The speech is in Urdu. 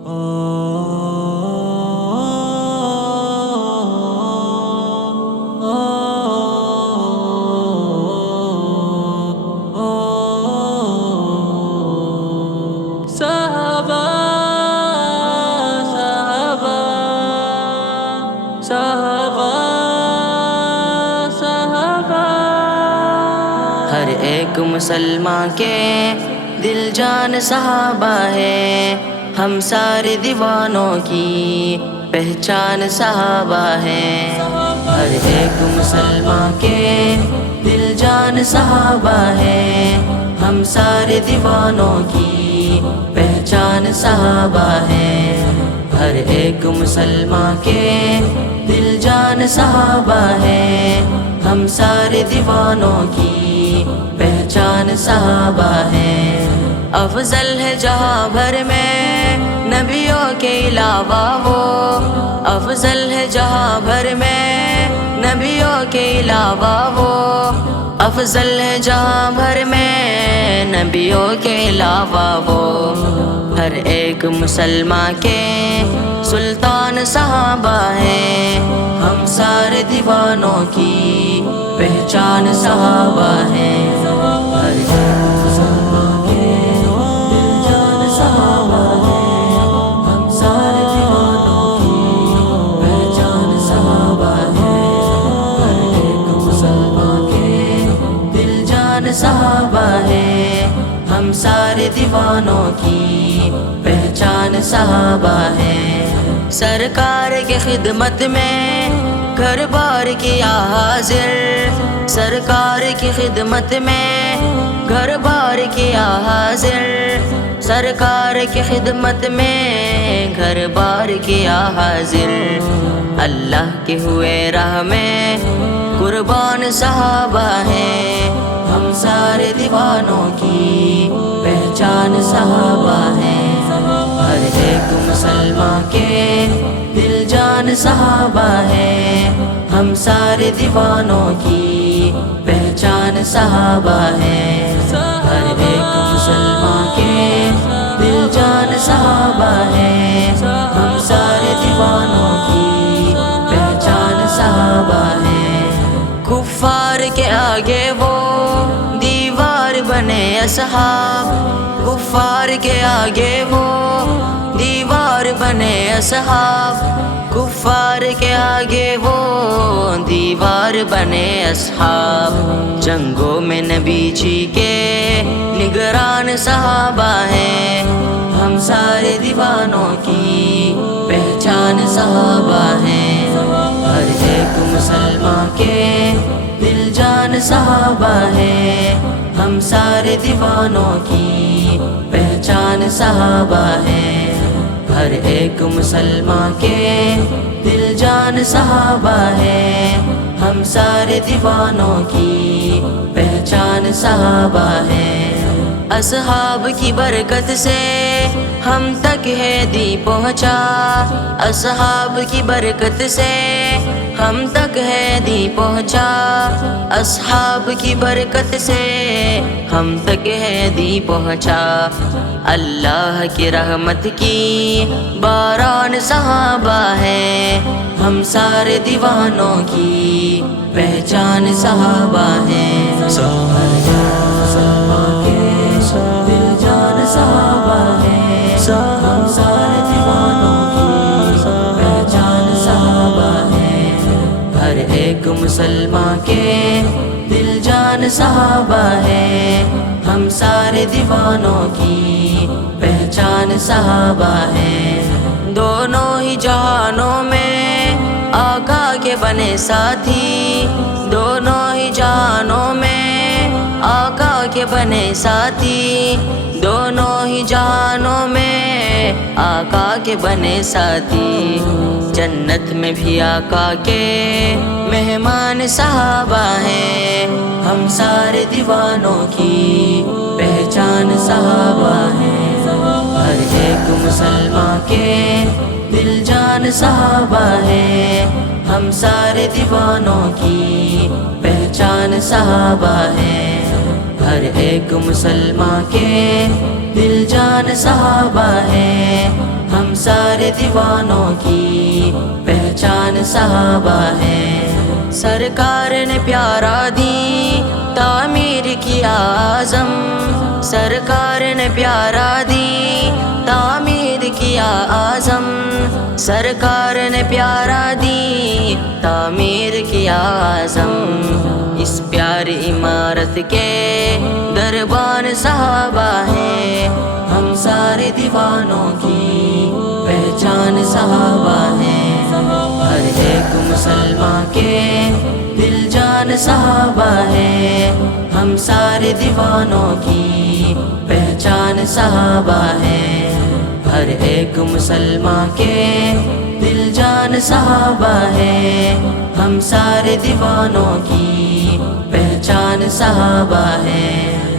صحابہ صحابہ صحابہ صحابہ، ہر ایک مسلمان کے دل جان صحابہ ہے، ہم سارے دیوانوں کی پہچان صحابہ ہے۔ ہر ایک مسلمان کے دل جان صحابہ ہے، ہم سارے دیوانوں کی پہچان صحابہ ہے۔ ہر ایک مسلمان کے دل جان صحابہ ہے، ہم سارے دیوانوں کی پہچان صحابہ ہے۔ افضل ہے جہاں بھر میں نبیوں کے علاوہ وہ، افضل ہے جہاں بھر میں نبیوں کے علاوہ وہ، افضل ہے جہاں بھر میں نبیوں کے علاوہ وہ۔ ہر ایک مسلمان کے سلطان صحابہ ہے، ہم سارے دیوانوں کی پہچان صحابہ ہے۔ ہر ایک مسلمان کے دل جان صحابہ ہے، ہم سارے دیوانوں کی پہچان صحابہ ہے۔ ہر ایک مسلمان کے دل جان صحابہ ہے، ہم سارے دیوانوں کی پہچان صحابہ ہے۔ سرکار کی خدمت میں گھر بار کیا حاضر، سرکار کی خدمت میں گھر بار کیا حاضر، سرکار کی خدمت میں گھر بار کیا حاضر۔ اللہ کے ہوئے راہ میں قربان صحابہ ہے، ہم سارے دیوانوں کی پہچان صحابہ ہے۔ ہر ایک مسلمان کے دل جان صحابہ ہے، ہم سارے دیوانوں کی پہچان صحابہ ہے۔ ہر ایک مسلمان کے دل جان صحابہ ہے، ہم سارے دیوانوں کی پہچان صحابہ ہے۔ کفار کے آگے وہ دیوار بنے اصحاب، کفار کے آگے وہ دیوار بنے اصحاب، کفار کے آگے وہ دیوار بنے اصحاب۔ جنگوں میں نبی جی کے نگران صحابہ ہیں، ہم سارے دیوانوں کی پہچان صحابہ ہیں۔ ہر ایک مسلمان کے دل جان صحابہ ہے، ہم سارے دیوانوں کی پہچان صحابہ ہے۔ ہر ایک مسلمان کے دل جان صحابہ ہے، ہم سارے دیوانوں کی پہچان صحابہ ہے۔ اصحاب کی برکت سے ہم تک ہے دی پہنچا، اصحاب کی برکت سے ہم تک ہے دی پہنچا، اصحاب کی برکت سے ہم تک ہے دی پہنچا۔ اللہ کی رحمت کی باران صحابہ ہے، ہم سارے دیوانوں کی پہچان صحابہ ہیں۔ ہر مسلمان کے دل جان صحابہ ہے، ہم سارے دیوانوں کی پہچان صحابہ ہے۔ ہر ایک مسلمان کے دل جان صحابہ ہے، ہم سارے دیوانوں کی پہچان صحابہ ہے۔ دونوں ہی جہانوں میں آقا کے بنے ساتھی، دونوں ہی جہانوں میں آقا کے بنے ساتھی، دونوں ہی جہانوں میں آقا کے بنے ساتھی۔ جنت میں بھی آقا کے مہمان صحابہ ہیں، ہم سارے دیوانوں کی پہچان صحابہ ہیں۔ ہر ایک مسلمان کے دل جان صحابہ ہے، ہم سارے دیوانوں کی پہچان صحابہ ہے۔ ہر ایک مسلمان کے دل جان صحابہ ہے، ہم ہم سارے دیوانوں کی پہچان صحابہ ہے۔ سرکار نے پیارا دی تعمیر کی اعظم، سرکار نے پیارا دی تعمیر کی اعظم، سرکار نے پیارا دی تعمیر کی اعظم۔ اس پیاری عمارت کے دربان صحابہ ہے، ہم سارے دیوانوں کی پہچان صحابہ ہے۔ ہر ایک مسلمان کے دل جان صحابہ ہے، ہم سارے دیوانوں کی پہچان صحابہ ہے۔ ہر ایک مسلمان کے دل جان صحابہ ہے، ہم سارے دیوانوں کی پہچان صحابہ ہے۔